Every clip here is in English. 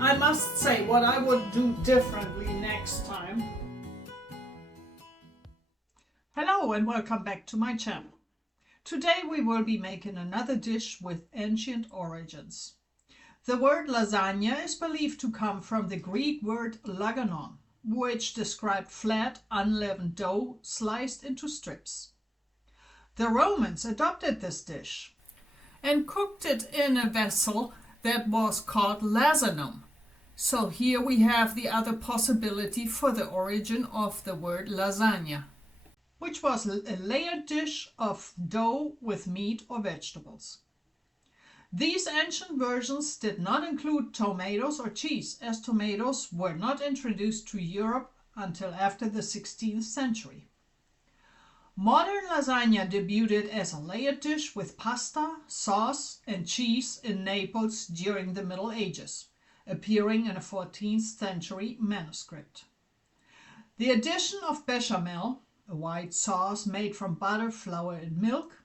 I must say what I would do differently next time. Hello and welcome back to my channel. Today we will be making another dish with ancient origins. The word lasagna is believed to come from the Greek word laganon, which described flat, unleavened dough sliced into strips. The Romans adopted this dish and cooked it in a vessel that was called lasanum. So here we have the other possibility for the origin of the word lasagna, which was a layered dish of dough with meat or vegetables. These ancient versions did not include tomatoes or cheese, as tomatoes were not introduced to Europe until after the 16th century. Modern lasagna debuted as a layered dish with pasta, sauce, and cheese in Naples during the Middle Ages, appearing in a 14th century manuscript. The addition of béchamel, a white sauce made from butter, flour, and milk,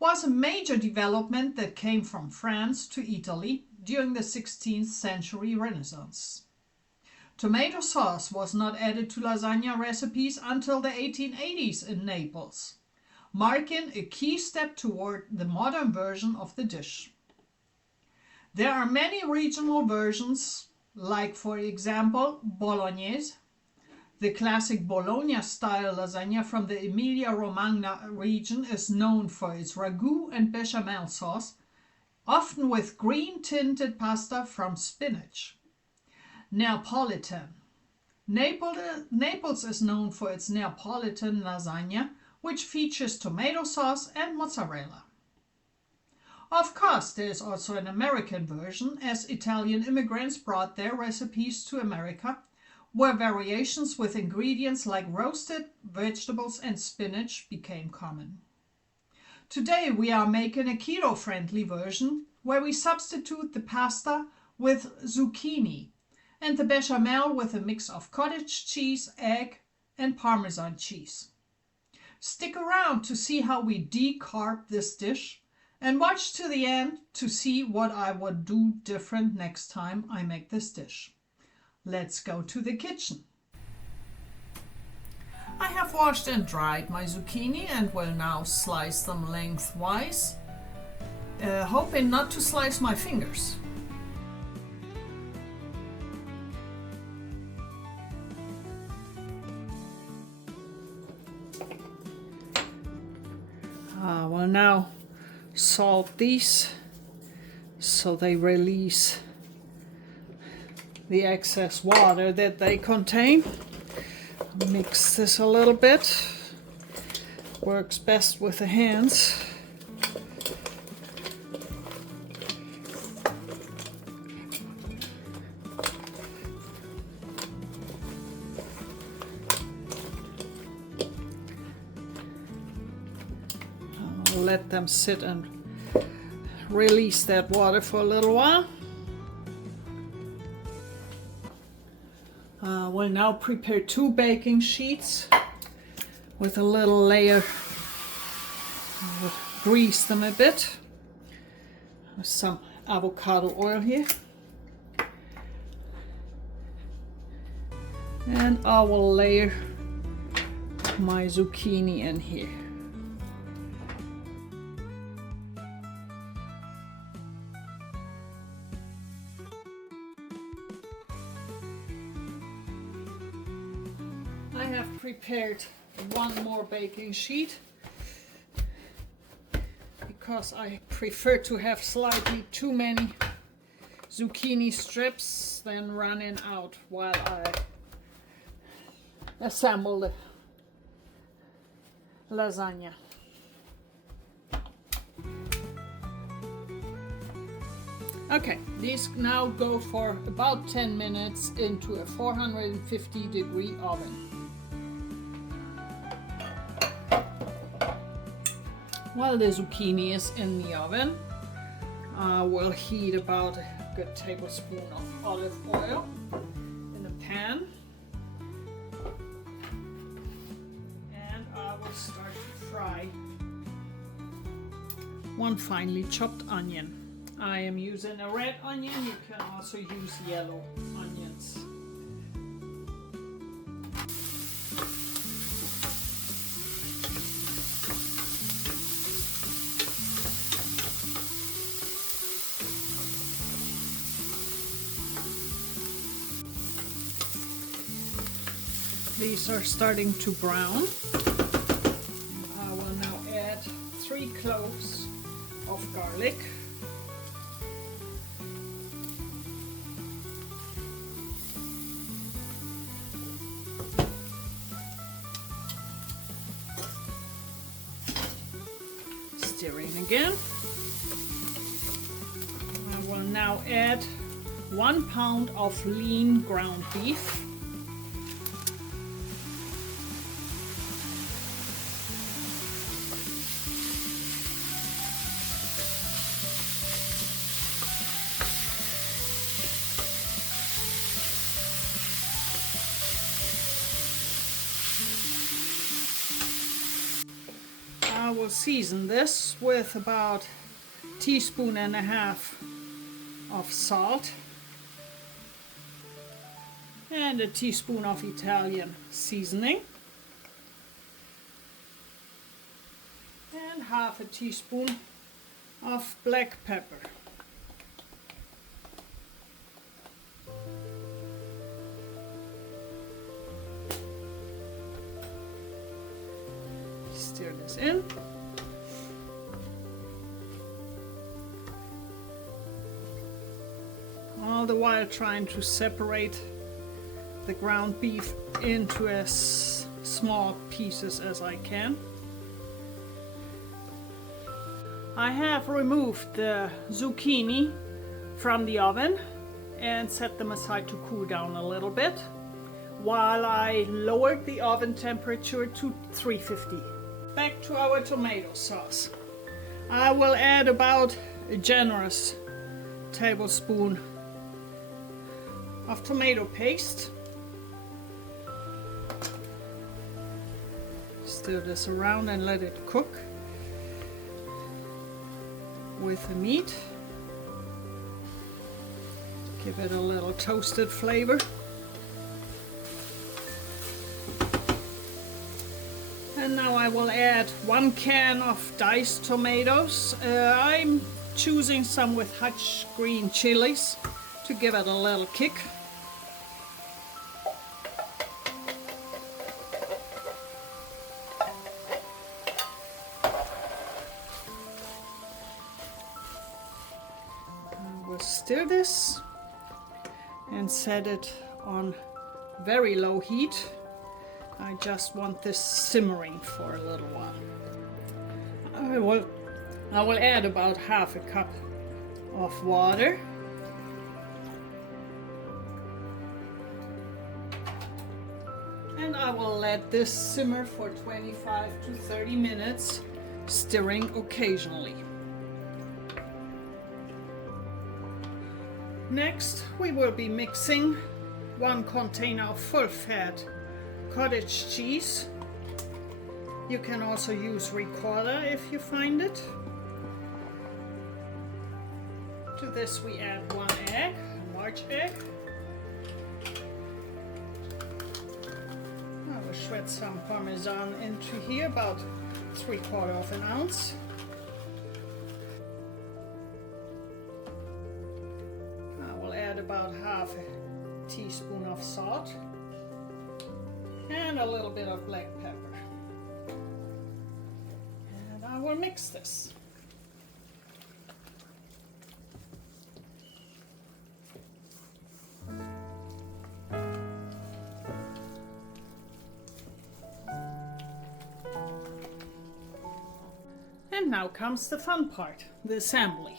was a major development that came from France to Italy during the 16th century Renaissance. Tomato sauce was not added to lasagna recipes until the 1880s in Naples, marking a key step toward the modern version of the dish. There are many regional versions, like for example Bolognese. The classic Bologna-style lasagna from the Emilia-Romagna region is known for its ragu and bechamel sauce, often with green-tinted pasta from spinach. Neapolitan. Naples is known for its Neapolitan lasagna, which features tomato sauce and mozzarella. Of course, there is also an American version, as Italian immigrants brought their recipes to America, where variations with ingredients like roasted vegetables and spinach became common. Today we are making a keto-friendly version, where we substitute the pasta with zucchini and the bechamel with a mix of cottage cheese, egg, and parmesan cheese. Stick around to see how we decarb this dish, and watch to the end to see what I would do different next time I make this dish. Let's go to the kitchen. I have washed and dried my zucchini and will now slice them lengthwise, hoping not to slice my fingers. I will now salt these so they release the excess water that they contain. Mix this a little bit. Works best with the hands. I'll let them sit and release that water for a little while. We'll now prepare 2 baking sheets with a little layer. I'll grease them a bit with some avocado oil here. And I will layer my zucchini in here. I have prepared 1 more baking sheet because I prefer to have slightly too many zucchini strips than running out while I assemble the lasagna. Okay, these now go for about 10 minutes into a 450-degree oven. While the zucchini is in the oven, we'll heat about a good tablespoon of olive oil in a pan. And I will start to fry 1 finely chopped onion. I am using a red onion. You can also use yellow onions. These are starting to brown. I will now add 3 cloves of garlic. Stirring again. I will now add 1 pound of lean ground beef. I will season this with about 1.5 teaspoons of salt and 1 teaspoon of Italian seasoning and 1/2 teaspoon of black pepper. Stir this in. All the while trying to separate the ground beef into as small pieces as I can. I have removed the zucchini from the oven and set them aside to cool down a little bit while I lowered the oven temperature to 350. Back to our tomato sauce. I will add about a generous tablespoon of tomato paste. Stir this around and let it cook with the meat. Give it a little toasted flavor. And now I will add 1 can of diced tomatoes. I'm choosing some with Hutch green chilies to give it a little kick. I will stir this and set it on very low heat. I just want this simmering for a little while. I will add about 1/2 cup of water. And I will let this simmer for 25 to 30 minutes, stirring occasionally. Next, we will be mixing 1 container of full-fat cottage cheese. You can also use ricotta if you find it. To this we add 1 egg, a large egg. I will shred some parmesan into here, about 3/4 ounce. I will add about 1/2 teaspoon of salt and a little bit of black pepper. And I will mix this. And now comes the fun part, the assembly.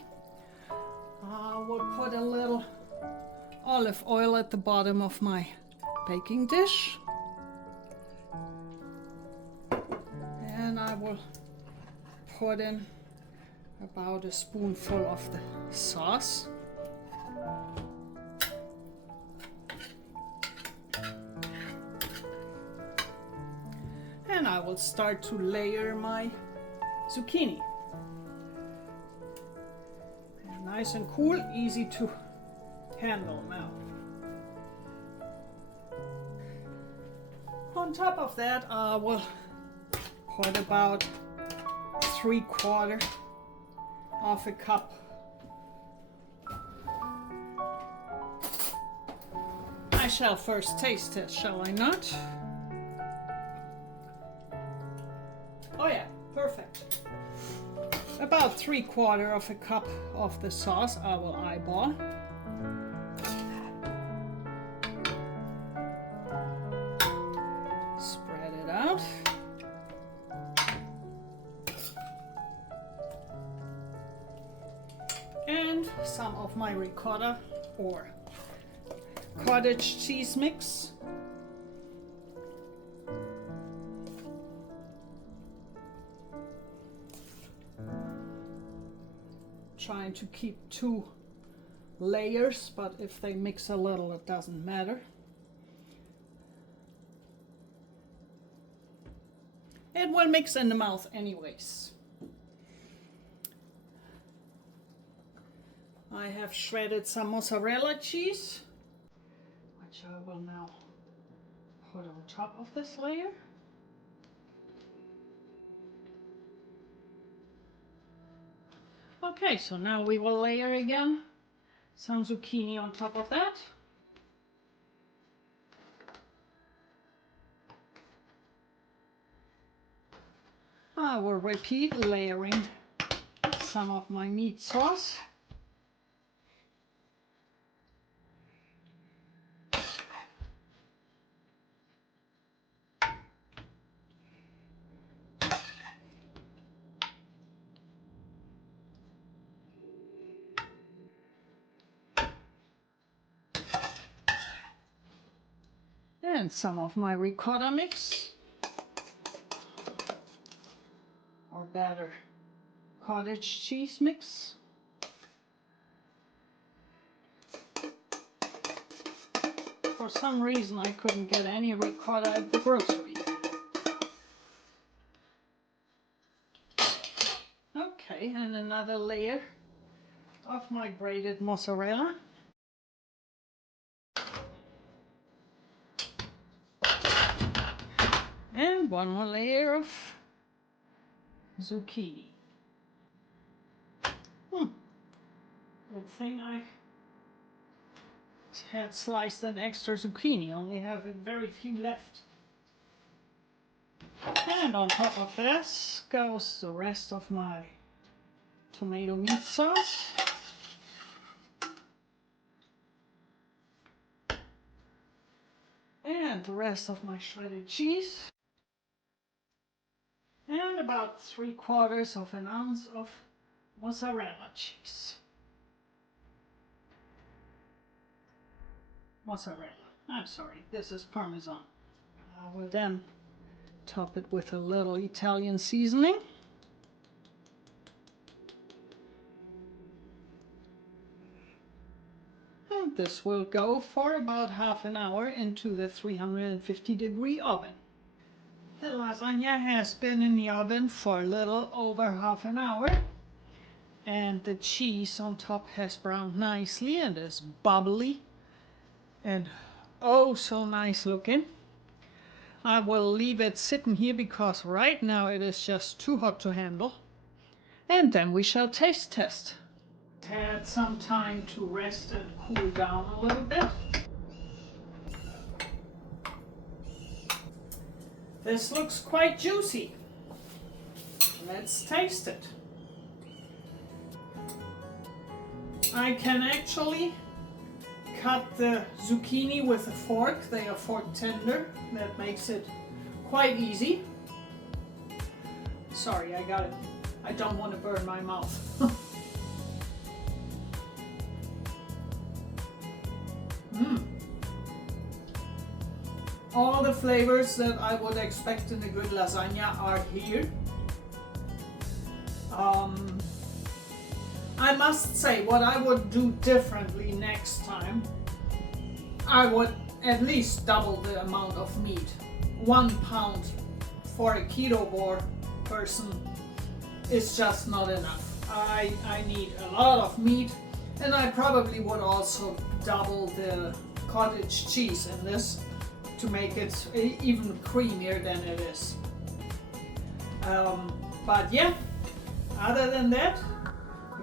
I will put a little olive oil at the bottom of my baking dish. And I will put in about a spoonful of the sauce. And I will start to layer my zucchini. And Nice and cool, easy to handle now. On top of that, I will put about 3/4 of a cup I shall first taste it, shall I not? Oh yeah, perfect. About 3/4 of a cup of the sauce I will eyeball. Spread it out. And some of my ricotta or cottage cheese mix. Trying to keep 2 layers, but if they mix a little, it doesn't matter. It will mix in the mouth anyways. I have shredded some mozzarella cheese, which I will now put on top of this layer. Okay, so now we will layer again some zucchini on top of that. I will repeat layering some of my meat sauce. And some of my ricotta mix, or better, cottage cheese mix. For some reason I couldn't get any ricotta at the grocery. Okay, and another layer of my grated mozzarella. And one more layer of zucchini. Good thing I had sliced an extra zucchini, only have very few left. And on top of this goes the rest of my tomato meat sauce. And the rest of my shredded cheese. And about 3/4 of an ounce of mozzarella cheese. I'm sorry, this is parmesan. I will then top it with a little Italian seasoning. And this will go for about half an hour into the 350-degree oven. The lasagna has been in the oven for a little over half an hour, and the cheese on top has browned nicely and is bubbly and oh so nice looking. I will leave it sitting here because right now it is just too hot to handle, and then we shall taste test. Had some time to rest and cool down a little bit. This looks quite juicy. Let's taste it. I can actually cut the zucchini with a fork. They are fork tender. That makes it quite easy. Sorry, I got it. I don't want to burn my mouth. All the flavors that I would expect in a good lasagna are here. I must say, what I would do differently next time, I would at least double the amount of meat. 1 pound for a ketovore person is just not enough. I need a lot of meat, And I probably would also double the cottage cheese in this to make it even creamier than it is. But yeah, other than that,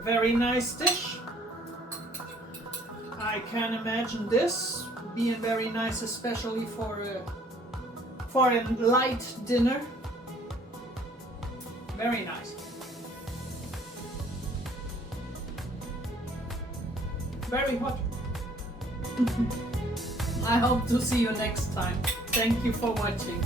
very nice dish. I can imagine this being very nice, especially for a light dinner. Very nice. Very hot. I hope to see you next time. Thank you for watching.